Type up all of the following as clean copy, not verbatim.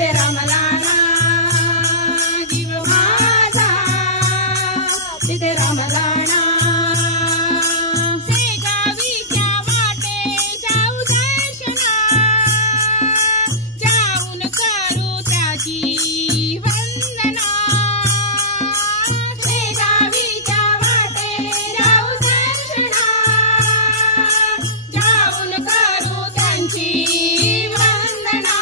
तिथे रमला ना जीव माझा, तिथे रमला ना. शेगावीच्या वाटे जाऊ दर्शना, जाऊन करू त्याची वंदना. शेगावीच्या वाटे जाऊ दर्शना, जाऊन करू त्यांची वंदना.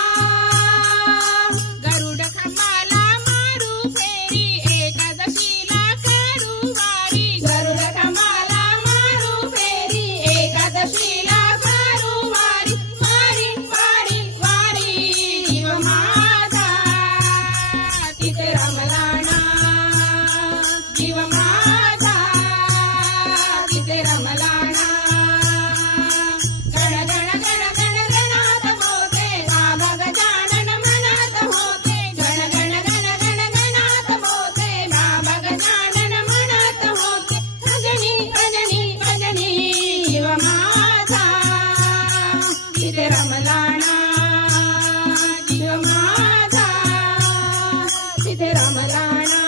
गरुड खांबाला मारू फेरी, एकादशीला करू वारी. गरुड खांबाला मारू फेरी, एकादशीला करू वारी. वारी वारी वारी जीव माझा, तिथे रमला ना जीव माझा, तिथे रमला ना. गण गण गण गण गणात होते बाबा गजानन मनात होते. गण गण गण गण गणात होते बाबा गजानन मनात होते. भजनी भजनी भजनी जीव माझा, तिथे रमला ना जीव माझा, तिथे रमला ना.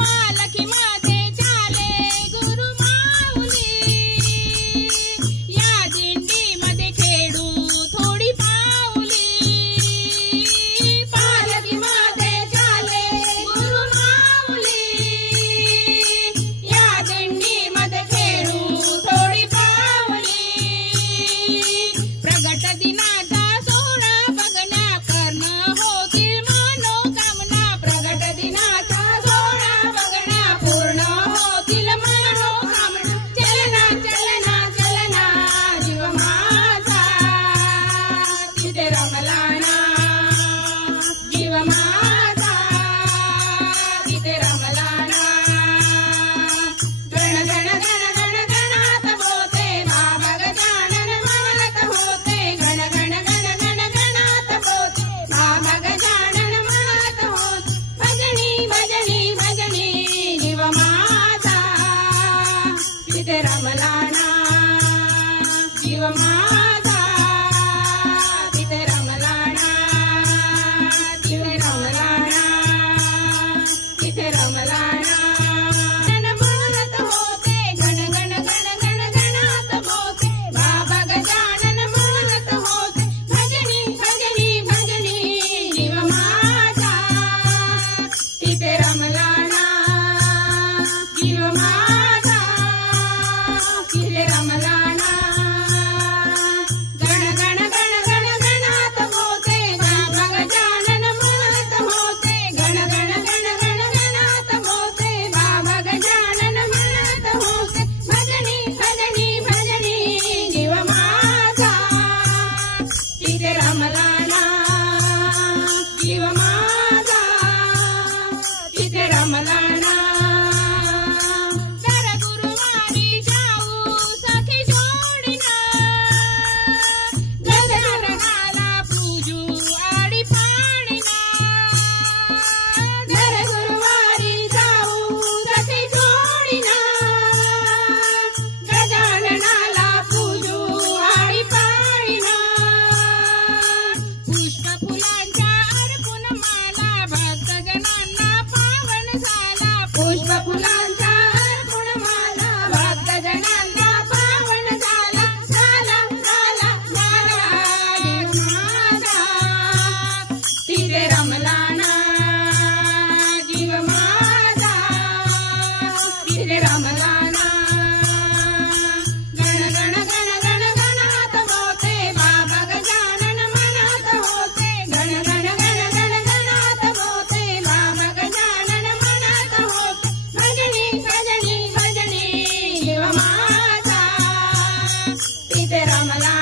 पालखीमध्ये चाले गुरु माऊली, या दिंडीमध्ये खेळू थोडी पाऊली. पालखीमध्ये चाले गुरु माऊली, या दिंडीमध्ये खेळू थोडी पाऊली. प्रगट दिनाचा सोहळा बघण्या कर्ण होतील मनोकामना. प्रगट दिनाचा सोहळा बघण्या पूर्ण होतील मनोकामना. चलना चलना चलना जीव माझा, तिथे रमला ना जीव माझा, तिथे रमला ना. गण गण गण गण गणात होते बाबा गजानन मनात होते. गण गण गण गण गणात होते बाबा गजानन मनात होते. भजनी भजनी भजनी जीव माझा, तिथे रमला ना जीव माझा, तिथे रमला ना, तिथे रमला ना, तिथे रमला ना. गण म्हणत होते गण गण गण गण गणात होते बाबा गजानन म्हणत होते. भजनी भजनी भजनी जीव माझा, तिथे रमला ना जीव माझा, तिथे रमला ना. गण गण गण गण गणात होते बाबा गजानन म्हणत होते. गण गण गण गण गणात होते बाबा गजानन म्हणत होते. भजनी भजनी भजनी जीव माझा, तिथे रमला ना जीव माझा, तिथे रमला ना. दर गुरुवारी जाऊ सखी जोडीनं, गजाननाला पूजू आडी पाणीनं. दर गुरुवारी जाऊ सखी जोडीनं, गजाननाला पूजू आळी पाळीनं. पुष्प फुलांच्या अर्पून माला, भक्तजनांना पावन झाला. पुष्प फुलांचा अर्पण माला, भक्तजनांना पावन झाला. झाला झाला झाला जीव माझा, तिथे रमला ना जीव माझा, तिथे रमला ना. गण गण गण गण गणात होते बाबा गजानन मनात होते. गण गण गण गण गणात होते बाबा गजानन मनात होते. भजनी भजनी भजनी जीव माझा, तिथे रमला